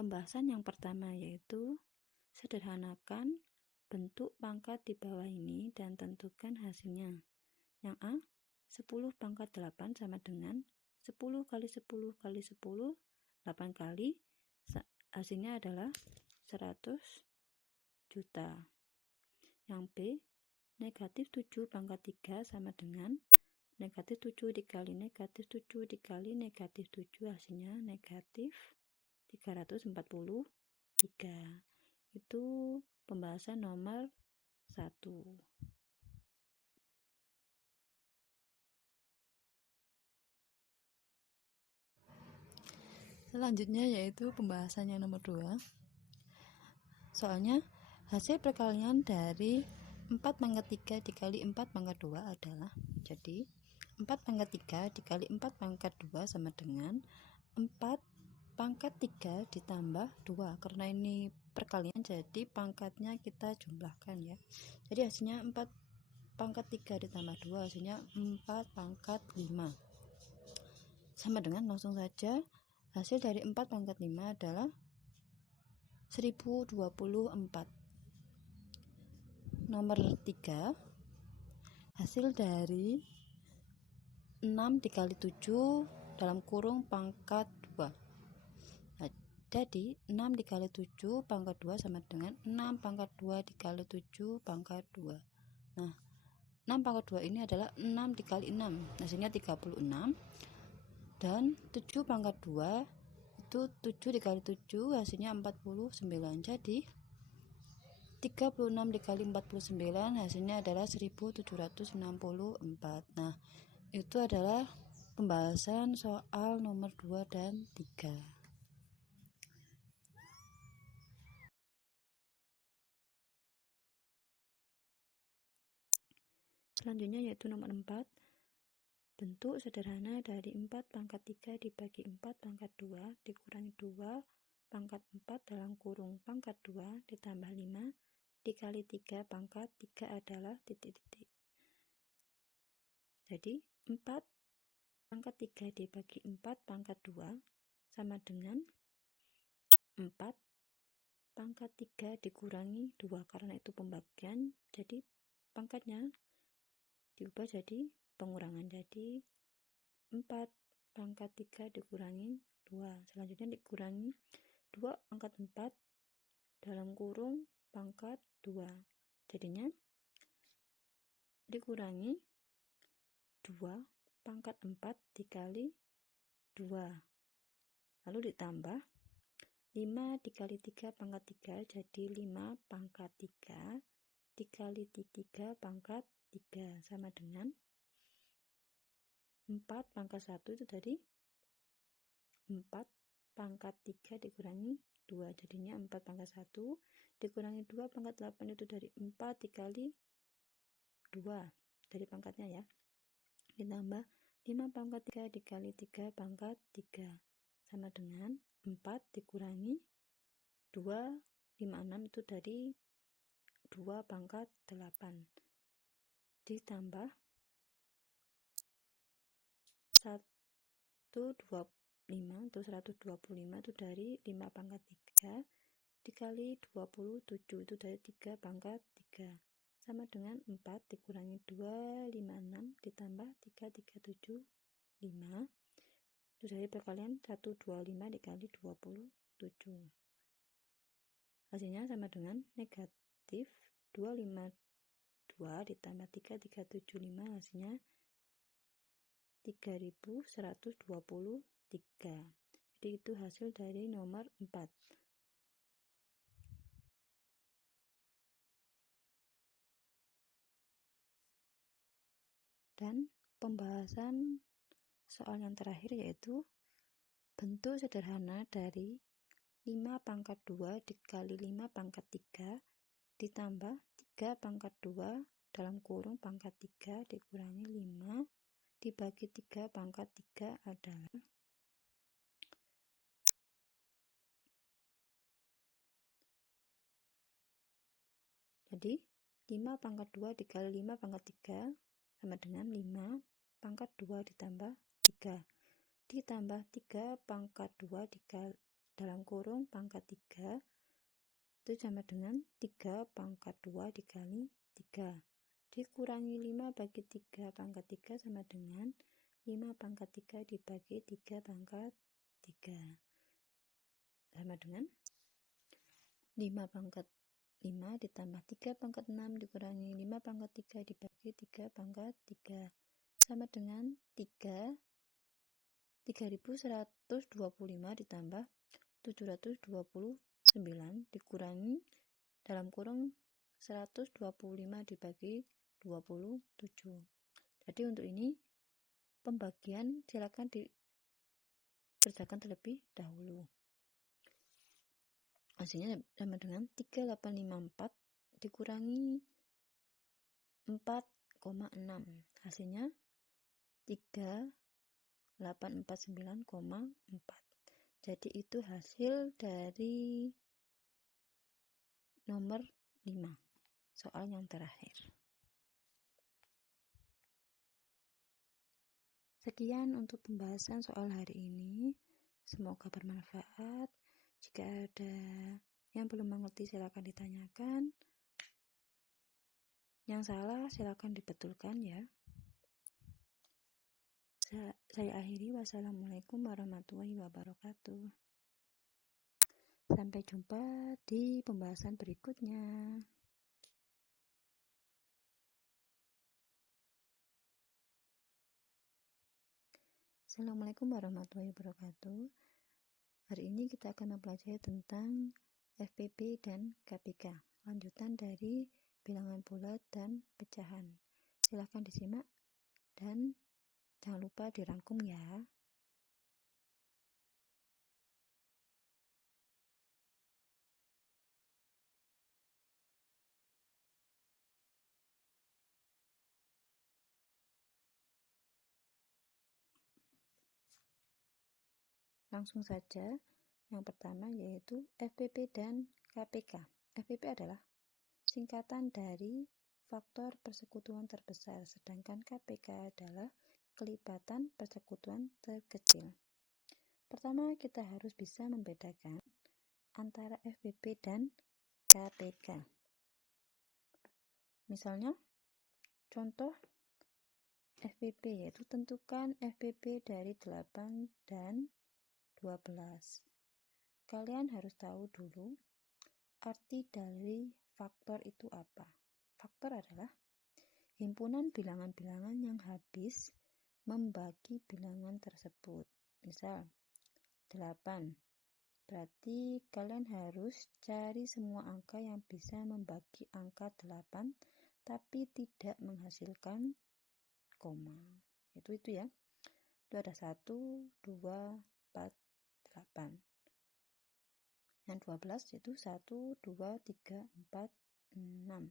Pembahasan yang pertama yaitu sederhanakan bentuk pangkat di bawah ini dan tentukan hasilnya. Yang A, 10 pangkat 8 sama dengan 10 kali 10 kali 10, 8 kali, hasilnya adalah 100 juta. Yang B, negatif 7 pangkat 3 sama dengan negatif 7 dikali negatif 7 dikali negatif 7, hasilnya negatif 343. Itu pembahasan nomor 1. Selanjutnya yaitu pembahasan yang nomor 2. Soalnya hasil perkalian dari 4 pangkat 3 dikali 4 pangkat 2 adalah, jadi 4 pangkat 3 dikali 4 pangkat 2 sama dengan 4 pangkat 3 ditambah 2. Karena ini perkalian jadi pangkatnya kita jumlahkan ya. Jadi hasilnya 4 pangkat 3 ditambah 2, hasilnya 4 pangkat 5. Sama dengan, langsung saja hasil dari 4 pangkat 5 adalah 1024. Nomor 3, hasil dari 6 dikali 7 dalam kurung pangkat 2. Nah, jadi 6 dikali 7 pangkat 2 sama dengan 6 pangkat 2 dikali 7 pangkat 2. Nah, 6 pangkat 2 ini adalah 6 dikali 6, hasilnya 36. Dan 7 pangkat 2 itu 7 dikali 7, hasilnya 49. Jadi 36 dikali 49, hasilnya adalah 1764. Nah, itu adalah pembahasan soal nomor 2 dan 3. Selanjutnya yaitu nomor 4. Bentuk sederhana dari 4 pangkat 3 dibagi 4 pangkat 2 dikurangi 2 pangkat 4 dalam kurung pangkat 2 ditambah 5 dikali 3 pangkat 3 adalah titik-titik. Jadi 4 pangkat 3 dibagi 4 pangkat 2 sama dengan 4 pangkat 3 dikurangi 2, karena itu pembagian, jadi pangkatnya diubah jadi pengurangan, jadi 4 pangkat 3 dikurangi 2, selanjutnya dikurangi 2 pangkat 4 dalam kurung pangkat 2, jadinya dikurangi 2 pangkat 4 dikali 2, lalu ditambah 5 dikali 3 pangkat 3, jadi 5 pangkat 3 dikali 3 pangkat 3 sama dengan 4 pangkat 1 itu tadi 4 pangkat 3 dikurangi 2, jadinya 4 pangkat 1 dikurangi 2 pangkat 8 itu dari 4 dikali 2 dari pangkatnya ya, ditambah 5 pangkat 3 dikali 3 pangkat 3 sama dengan 4 dikurangi 2, 56 itu dari 2 pangkat 8 ditambah 125 atau 125 itu dari 5 pangkat 3 dikali 27 itu dari 3 pangkat 3 sama dengan 4 dikurangi 2, 56 ditambah 3, 3, 7, 5 itu dari perkalian 125 dikali 27, hasilnya sama dengan negatif 252 ditambah 3, 375, hasilnya 3123. Jadi itu hasil dari nomor 4. Dan pembahasan soal yang terakhir yaitu bentuk sederhana dari 5 pangkat 2 dikali 5 pangkat 3 ditambah 3 pangkat 2 dalam kurung pangkat 3 dikurangi 5 dibagi 3 pangkat 3 adalah jadi 5 pangkat 2 dikali 5 pangkat 3 sama dengan 5 pangkat 2 ditambah 3 ditambah 3 pangkat 2 dikali dalam kurung pangkat 3 itu sama dengan 3 pangkat 2 dikali 3 dikurangi 5 bagi 3 pangkat 3 sama dengan 5 pangkat 3 dibagi 3 pangkat 3 sama dengan 5 pangkat 5 ditambah 3 pangkat 6 dikurangi 5 pangkat 3 dibagi 3 pangkat 3 sama dengan 3125 ditambah 729 dikurangi dalam kurung 125 dibagi 27. Jadi untuk ini pembagian silakan dikerjakan terlebih dahulu. Hasilnya sama dengan 3854 dikurangi 4,6. Hasilnya 3849,4. Jadi itu hasil dari nomor 5. Soal yang terakhir. Sekian untuk pembahasan soal hari ini. Semoga bermanfaat. Jika ada yang belum mengerti silakan ditanyakan. Yang salah silakan dibetulkan ya. Saya akhiri. Wassalamualaikum warahmatullahi wabarakatuh. Sampai jumpa di pembahasan berikutnya. Assalamualaikum warahmatullahi wabarakatuh. Hari ini kita akan mempelajari tentang FPP dan KPK, lanjutan dari bilangan bulat dan pecahan. Silahkan disimak dan jangan lupa dirangkum ya. Langsung saja, yang pertama yaitu FPP dan KPK. FPP adalah singkatan dari faktor persekutuan terbesar, sedangkan KPK adalah kelipatan persekutuan terkecil. Pertama, kita harus bisa membedakan antara FPP dan KPK. Misalnya, contoh FPP yaitu tentukan FPP dari 8 dan 12. Kalian harus tahu dulu arti dari faktor itu apa. Faktor adalah himpunan bilangan-bilangan yang habis membagi bilangan tersebut. Misal 8. Berarti kalian harus cari semua angka yang bisa membagi angka 8 tapi tidak menghasilkan koma. Itu ya. Itu ada 1, 2, 4, 8. Yang 12 itu 1, 2, 3, 4, 6.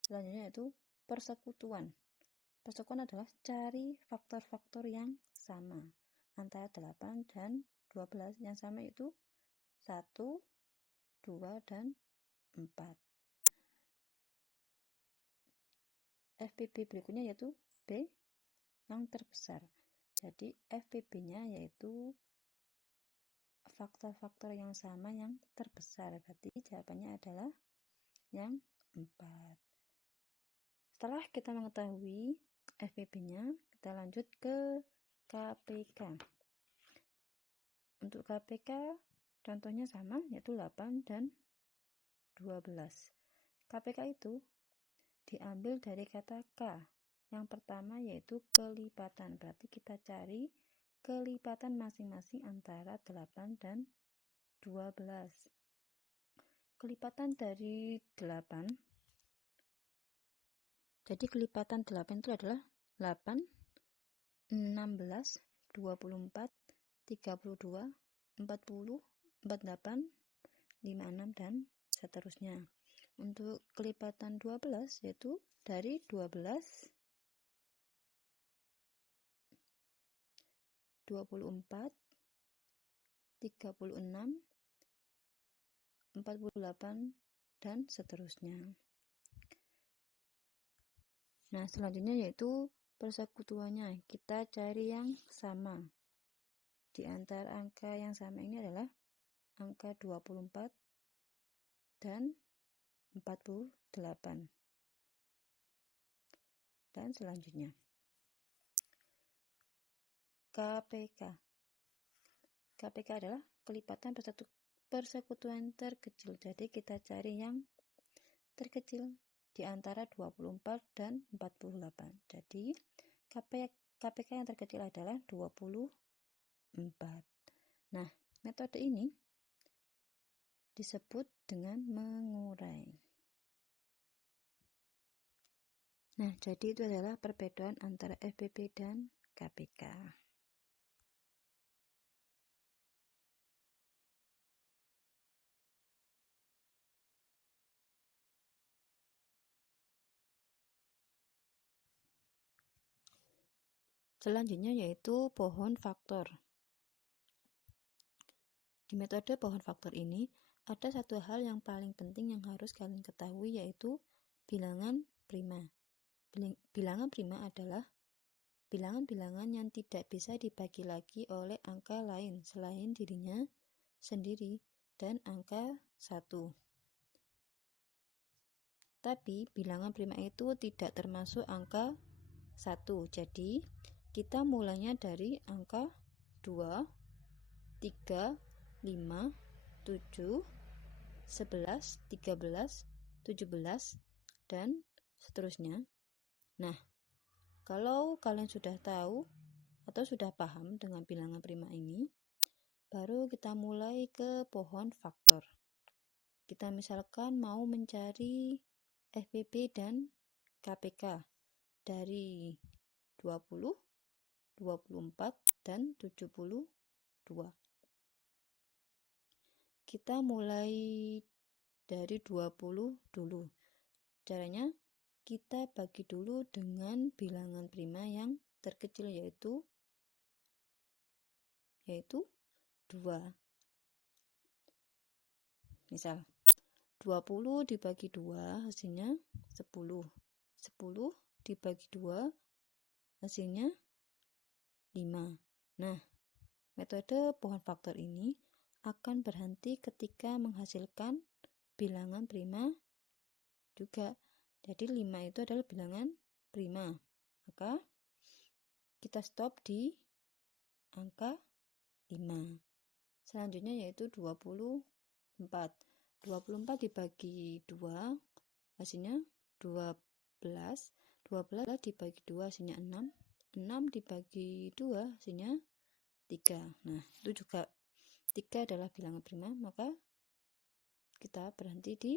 Selanjutnya itu persekutuan. Persekutuan adalah cari faktor-faktor yang sama antara 8 dan 12. Yang sama itu 1, 2, dan 4. FPP berikutnya yaitu B yang terbesar. Jadi FPP-nya yaitu faktor-faktor yang sama yang terbesar. Berarti jawabannya adalah yang 4. Setelah kita mengetahui FPP-nya, kita lanjut ke KPK. Untuk KPK contohnya sama, yaitu 8 dan 12. KPK itu diambil dari kata K. Yang pertama yaitu kelipatan. Berarti kita cari kelipatan masing-masing antara 8 dan 12. Kelipatan dari 8. Jadi kelipatan 8 itu adalah 8, 16, 24, 32, 40, 48, 56, dan seterusnya. Untuk kelipatan 12 yaitu dari 12, 24, 36, 48, dan seterusnya. Nah, selanjutnya yaitu persekutuannya. Kita cari yang sama. Di antara angka yang sama ini adalah angka 24 dan 48. Dan selanjutnya KPK. KPK adalah kelipatan persekutuan terkecil. Jadi kita cari yang terkecil di antara 24 dan 48. Jadi KPK yang terkecil adalah 24. Nah, metode ini disebut dengan mengurai. Nah, jadi itu adalah perbedaan antara FPP dan KPK. Selanjutnya yaitu pohon faktor. Di metode pohon faktor ini, ada satu hal yang paling penting yang harus kalian ketahui, yaitu bilangan prima. Bilangan prima adalah bilangan-bilangan yang tidak bisa dibagi lagi oleh angka lain selain dirinya sendiri dan angka 1. Tapi bilangan prima itu tidak termasuk angka 1. Jadi, kita mulainya dari angka 2, 3, 5, 7, 11, 13, 17, dan seterusnya. Nah, kalau kalian sudah tahu atau sudah paham dengan bilangan prima ini, baru kita mulai ke pohon faktor. Kita misalkan mau mencari FPP dan KPK dari 20, 24, dan 72. Kita mulai dari 20 dulu. Caranya, kita bagi dulu dengan bilangan prima yang terkecil yaitu 2. Misal, 20 dibagi 2 hasilnya 10. 10 dibagi 2 hasilnya 5. Nah, metode pohon faktor ini akan berhenti ketika menghasilkan bilangan prima juga. Jadi 5 itu adalah bilangan prima. Maka kita stop di angka 5. Selanjutnya yaitu 24. 24 dibagi 2 hasilnya 12. 12 dibagi 2 hasilnya 6. 6 dibagi 2 hasilnya 3. Nah, itu juga 3 adalah bilangan prima, maka kita berhenti di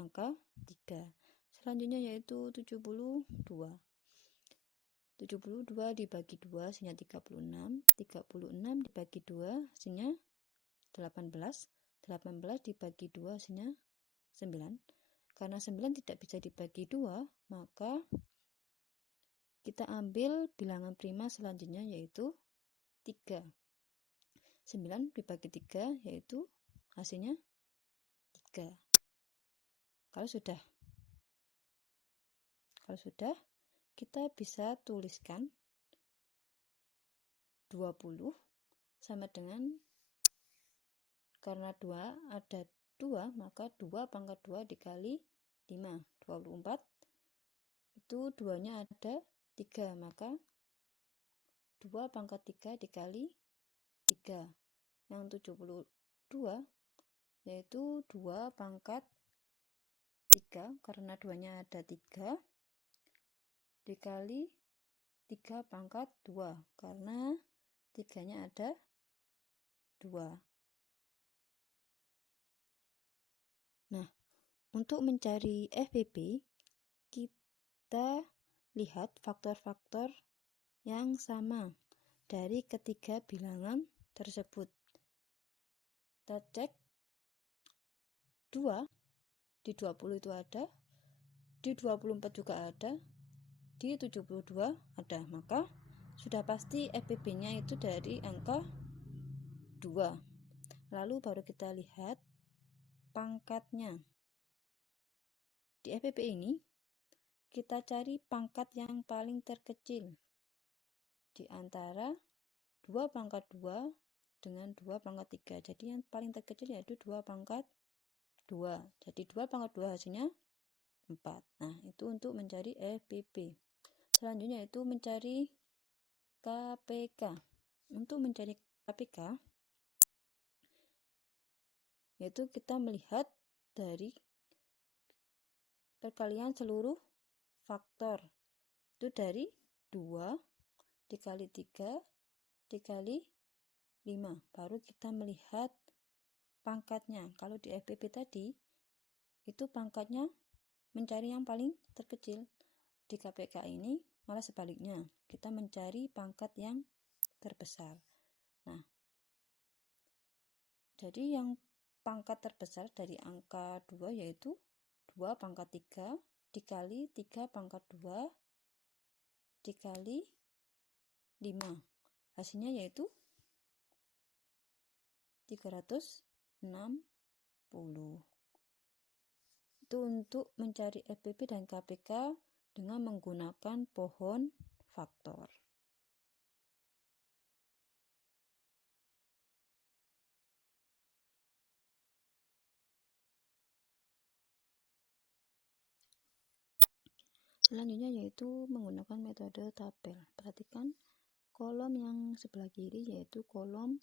angka 3. Selanjutnya yaitu 72. 72 dibagi 2 hasilnya 36. 36 dibagi 2 hasilnya 18. 18 dibagi 2 hasilnya 9. Karena 9 tidak bisa dibagi 2, maka kita ambil bilangan prima selanjutnya yaitu 3. 9 dibagi 3 yaitu hasilnya 3. Kalau sudah, kita bisa tuliskan 20 sama dengan, karena 2 ada 2, maka 2 pangkat 2 dikali 5, 24. Itu 2-nya ada 3, maka 2 pangkat 3 dikali 3. Yang 72 yaitu 2 pangkat 3, karena 2-nya ada 3, dikali 3 pangkat 2, karena 3-nya ada 2. Nah, untuk mencari FPP, kita lihat faktor-faktor yang sama dari ketiga bilangan tersebut. Kita cek 2 di 20 itu ada, di 24 juga ada, di 72 ada. Maka sudah pasti FPB-nya itu dari angka 2. Lalu baru kita lihat pangkatnya. Di FPB ini kita cari pangkat yang paling terkecil di antara 2 pangkat 2 dengan 2 pangkat 3. Jadi yang paling terkecil yaitu 2 pangkat 2. Jadi 2 pangkat 2 hasilnya 4. Nah, itu untuk mencari FPB. Selanjutnya itu mencari KPK. Untuk mencari KPK, yaitu kita melihat dari perkalian seluruh faktor. Itu dari 2 dikali 3 dikali 5. Baru kita melihat pangkatnya. Kalau di FPB tadi, itu pangkatnya mencari yang paling terkecil. Di KPK ini malah sebaliknya. Kita mencari pangkat yang terbesar. Nah, jadi yang pangkat terbesar dari angka 2 yaitu 2 pangkat 3 dikali 3 pangkat 2 dikali 5. Hasilnya yaitu 360. Itu untuk mencari FPB dan KPK dengan menggunakan pohon faktor. Selanjutnya yaitu menggunakan metode tabel. Perhatikan kolom yang sebelah kiri yaitu kolom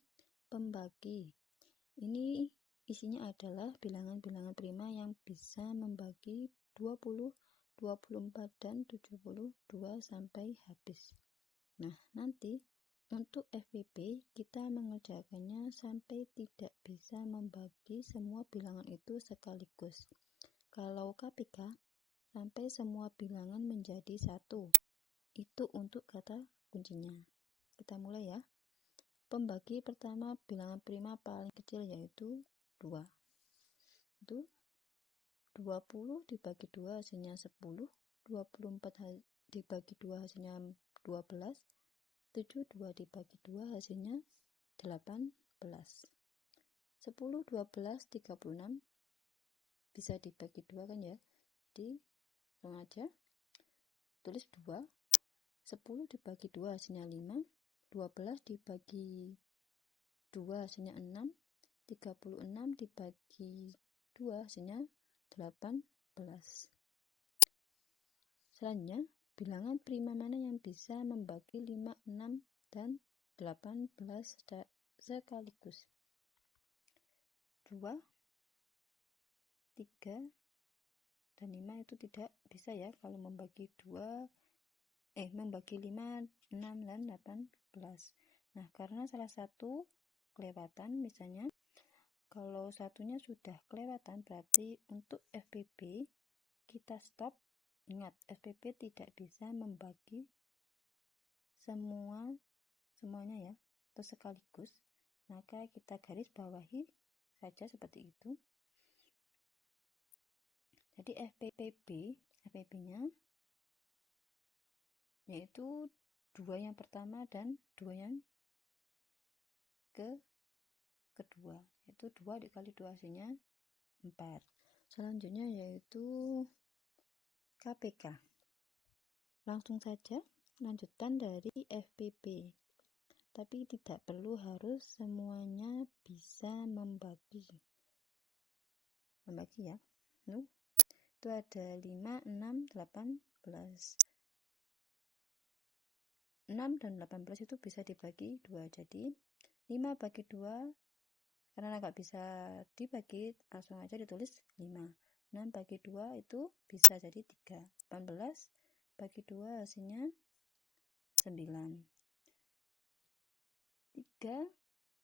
pembagi. Ini isinya adalah bilangan-bilangan prima yang bisa membagi 20, 24, dan 72 sampai habis. Nah, nanti untuk FPB kita mengerjakannya sampai tidak bisa membagi semua bilangan itu sekaligus. Kalau KPK, sampai semua bilangan menjadi 1. Itu untuk kata kuncinya. Kita mulai ya. Pembagi pertama bilangan prima paling kecil yaitu 2. Itu 20 dibagi 2 hasilnya 10, 24 dibagi 2 hasilnya 12, 72 dibagi 2 hasilnya 18. 10, 12, 36 bisa dibagi 2 kan ya. Jadi langsung aja tulis 2. 10 dibagi 2 hasilnya 5, 12 dibagi 2 hasilnya 6, 36 dibagi 2 hasilnya 18. Selanjutnya, bilangan prima mana yang bisa membagi 5, 6, dan 18 sekaligus? 2, 3, dan 5 itu tidak bisa ya kalau membagi 5, 6, dan 18. Nah, karena salah satu kelewatan, misalnya kalau satunya sudah kelewatan, berarti untuk FPB kita stop. Ingat, FPB tidak bisa membagi semuanya ya, atau sekaligus. Maka kita garis bawahi saja seperti itu. Jadi FPB-nya yaitu 2 yang pertama dan 2 yang kedua, yaitu 2 dikali 2 hasilnya 4. Selanjutnya yaitu KPK. Langsung saja lanjutan dari FPB. Tapi tidak perlu harus semuanya bisa membagi ya. Itu ada 5, 6, 18. 6 dan 18 itu bisa dibagi 2. Jadi 5 bagi 2, karena nggak bisa dibagi, langsung aja ditulis 5. 6 bagi 2 itu bisa jadi 3. 18 bagi 2 hasilnya 9. 3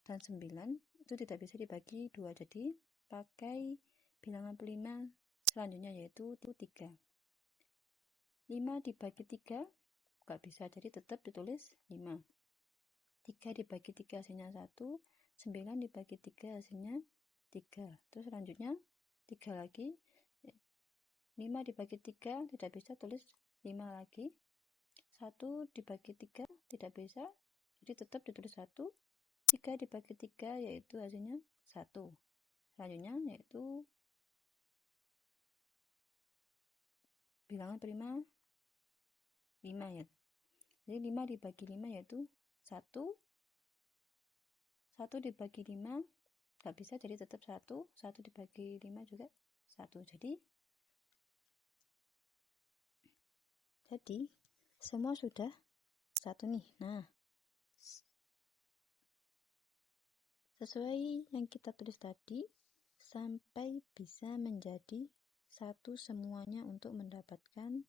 dan 9 itu tidak bisa dibagi 2. Jadi pakai bilangan prima selanjutnya yaitu 3. 5 dibagi 3 nggak bisa, jadi tetap ditulis 5. 3 dibagi 3 hasilnya 1, 9 dibagi 3 hasilnya 3. Terus selanjutnya 3 lagi, 5 dibagi 3 tidak bisa, tulis 5 lagi. 1 dibagi 3 tidak bisa, jadi tetap ditulis 1. 3 dibagi 3 yaitu hasilnya 1. Selanjutnya yaitu bilangan prima 5 ya. Jadi 5 dibagi 5 yaitu 1. 1 dibagi 5 nggak bisa, jadi tetap 1. 1 dibagi 5 juga 1. Jadi semua sudah 1 nih. Nah, sesuai yang kita tulis tadi, sampai bisa menjadi 1 semuanya untuk mendapatkan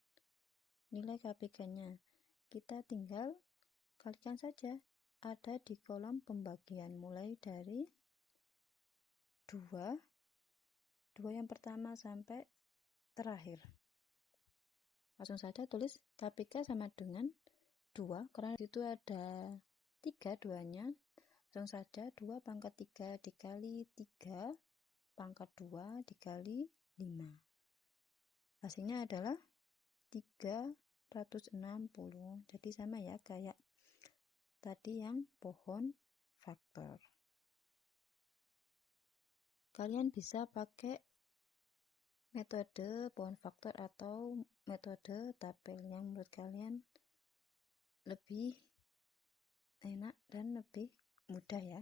nilai KPK-nya. Kita tinggal kalikan saja, ada di kolom pembagian mulai dari 2 yang pertama sampai terakhir. Langsung saja tulis KPK sama dengan 2, karena itu ada 3 duanya. Langsung saja 2 pangkat 3 dikali 3 pangkat 2 dikali 5. Hasilnya adalah 360. Jadi sama ya kayak tadi yang pohon faktor. Kalian bisa pakai metode pohon faktor atau metode tabel yang menurut kalian lebih enak dan lebih mudah ya.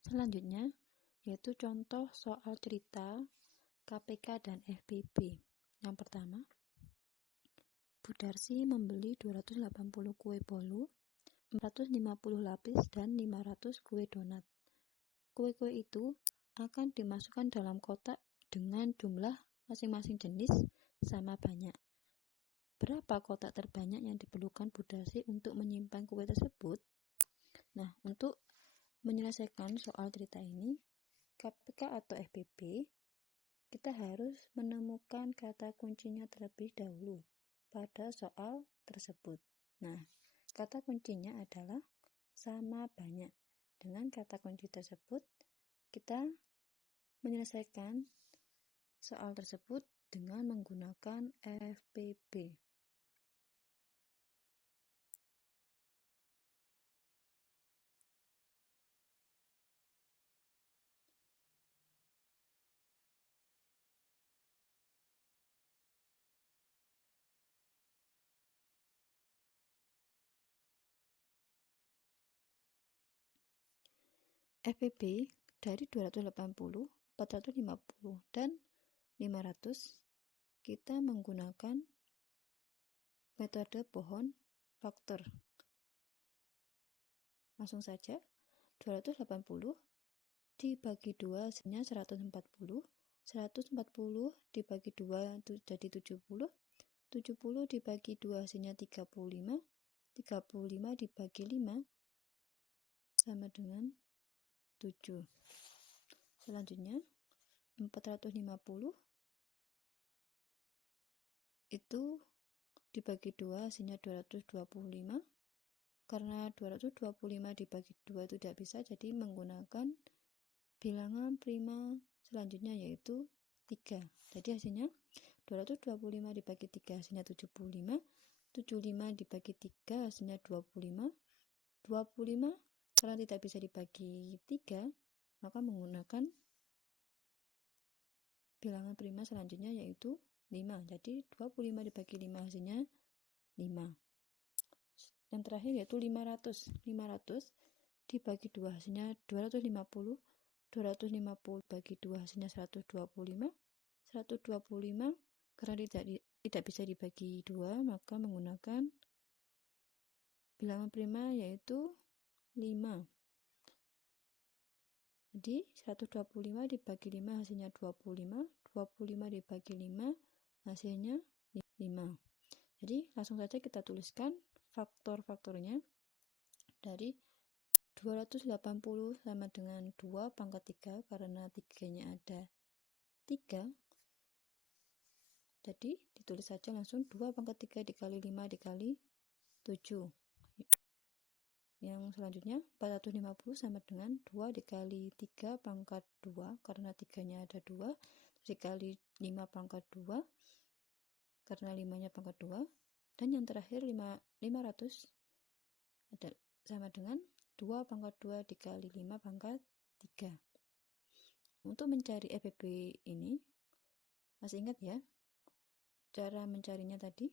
Selanjutnya yaitu contoh soal cerita KPK dan FPB. Yang pertama, Bu Darsi membeli 280 kue bolu, 450 lapis, dan 500 kue donat. Kue-kue itu akan dimasukkan dalam kotak dengan jumlah masing-masing jenis sama banyak. Berapa kotak terbanyak yang diperlukan Bu Darsi untuk menyimpan kue tersebut? Nah, untuk menyelesaikan soal cerita ini, KPK atau FPB, kita harus menemukan kata kuncinya terlebih dahulu pada soal tersebut. Nah, kata kuncinya adalah sama banyak. Dengan kata kunci tersebut, kita menyelesaikan soal tersebut dengan menggunakan FPB. FPB dari 280, 450, dan 500 kita menggunakan metode pohon faktor. Langsung saja, 280 dibagi 2 hasilnya 140, 140 dibagi 2 jadi 70, 70 dibagi 2 hasilnya 35, 35 dibagi 5 sama dengan 7. Selanjutnya 450 itu dibagi 2 hasilnya 225. Karena 225 dibagi 2 itu tidak bisa, jadi menggunakan bilangan prima selanjutnya yaitu 3. Jadi hasilnya 225 dibagi 3 hasilnya 75. 75 dibagi 3 hasilnya 25. 25 karena tidak bisa dibagi 3, maka menggunakan bilangan prima selanjutnya yaitu 5. Jadi 25 dibagi 5 hasilnya 5. Yang terakhir yaitu 500. 500 dibagi 2 hasilnya 250. 250 bagi 2 hasilnya 125. 125 karena tidak bisa dibagi 2, maka menggunakan bilangan prima yaitu 5. Jadi 125 dibagi 5 hasilnya 25. 25 dibagi 5 hasilnya 5. Jadi langsung saja kita tuliskan faktor-faktornya. Dari 280 sama dengan 2 pangkat 3 karena 3-nya ada 3. Jadi ditulis saja langsung 2 pangkat 3 dikali 5 dikali 7. Yang selanjutnya 450 sama dengan 2 dikali 3 pangkat 2 karena 3-nya ada 2, dikali 5 pangkat 2 karena 5-nya pangkat 2, dan yang terakhir 500 ada sama dengan 2 pangkat 2 dikali 5 pangkat 3. Untuk mencari FPP ini, masih ingat ya cara mencarinya tadi?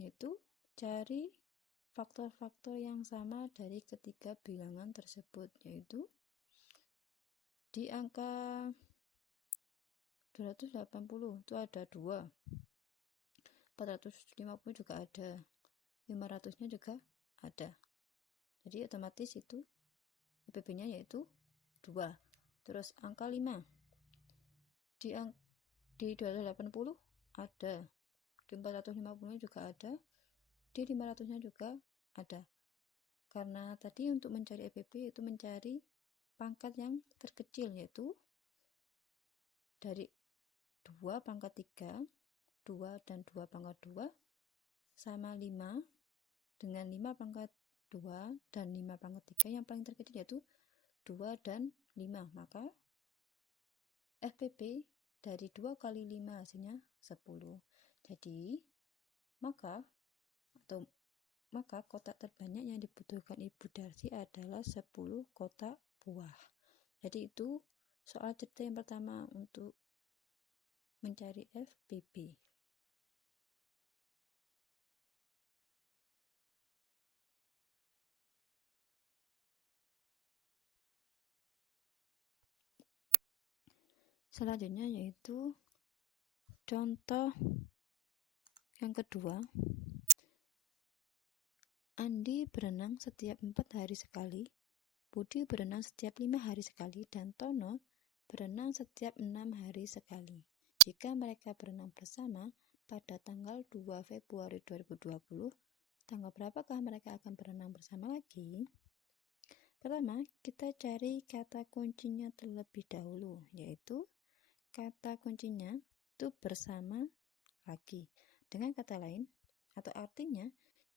Yaitu cari faktor-faktor yang sama dari ketiga bilangan tersebut, yaitu di angka 280 itu ada 2, 450 juga ada, 500-nya juga ada. Jadi otomatis itu FPP-nya yaitu 2. Terus angka 5 di 280 ada, di 450-nya juga ada, di 500-nya juga ada. Karena tadi untuk mencari FPP itu mencari pangkat yang terkecil, yaitu dari 2 pangkat 3, 2 dan 2 pangkat 2 sama 5 dengan 5 pangkat 2 dan 5 pangkat 3, yang paling terkecil yaitu 2 dan 5. Maka FPP dari 2 kali 5 hasilnya 10. Jadi maka kotak terbanyak yang dibutuhkan Ibu Darsi adalah 10 kotak buah. Jadi itu soal cerita yang pertama untuk mencari FPP. Selanjutnya yaitu contoh yang kedua. Andi berenang setiap 4 hari sekali, Budi berenang setiap 5 hari sekali, dan Tono berenang setiap 6 hari sekali. Jika mereka berenang bersama pada tanggal 2 Februari 2020, tanggal berapakah mereka akan berenang bersama lagi? Pertama, kita cari kata kuncinya terlebih dahulu, yaitu kata kuncinya itu bersama lagi. Dengan kata lain, atau artinya,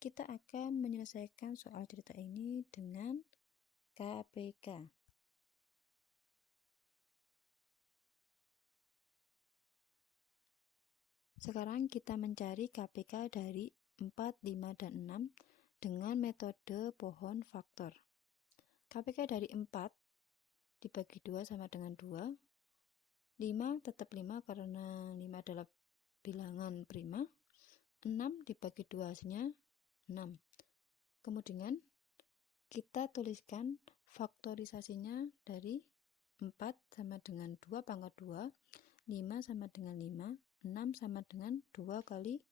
kita akan menyelesaikan soal cerita ini dengan KPK. Sekarang kita mencari KPK dari 4, 5, dan 6 dengan metode pohon faktor. KPK dari 4 dibagi 2 sama dengan 2. 5 tetap 5 karena 5 adalah bilangan prima. 6 dibagi 2 hasilnya 6. Kemudian kita tuliskan faktorisasinya dari 4 sama dengan 2 pangkat 2, 5 sama dengan 5, 6 sama dengan 2 kali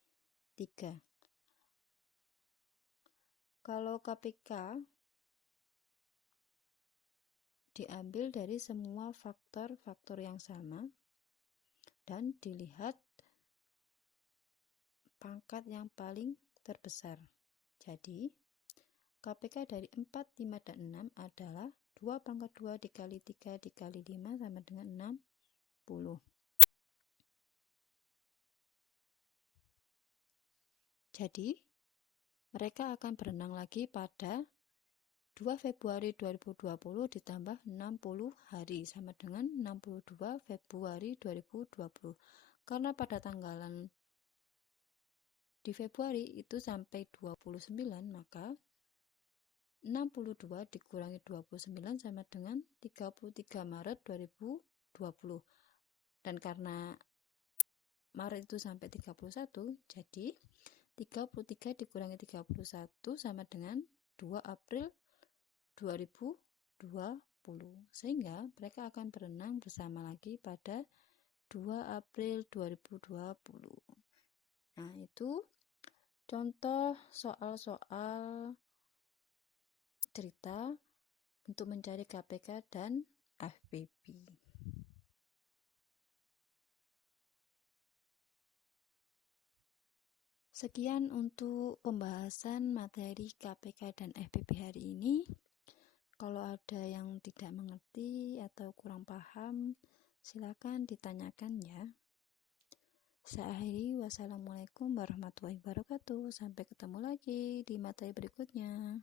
3. Kalau KPK diambil dari semua faktor-faktor yang sama dan dilihat pangkat yang paling terbesar. Jadi KPK dari 4, 5, dan 6 adalah 2 pangkat 2 dikali 3 dikali 5 sama dengan 60. Jadi mereka akan berenang lagi pada 2 Februari 2020 ditambah 60 hari sama dengan 62 Februari 2020. Karena pada tanggalan di Februari itu sampai 29, maka 62 dikurangi 29 sama dengan 33 Maret 2020. Dan karena Maret itu sampai 31, jadi 33 dikurangi 31 sama dengan 2 April 2020. Sehingga mereka akan berenang bersama lagi pada 2 April 2020. Nah, itu contoh soal-soal cerita untuk mencari KPK dan FPP. Sekian untuk pembahasan materi KPK dan FPP hari ini. Kalau ada yang tidak mengerti atau kurang paham, silakan ditanyakan ya. Saya akhiri, wassalamualaikum warahmatullahi wabarakatuh. Sampai ketemu lagi di materi berikutnya.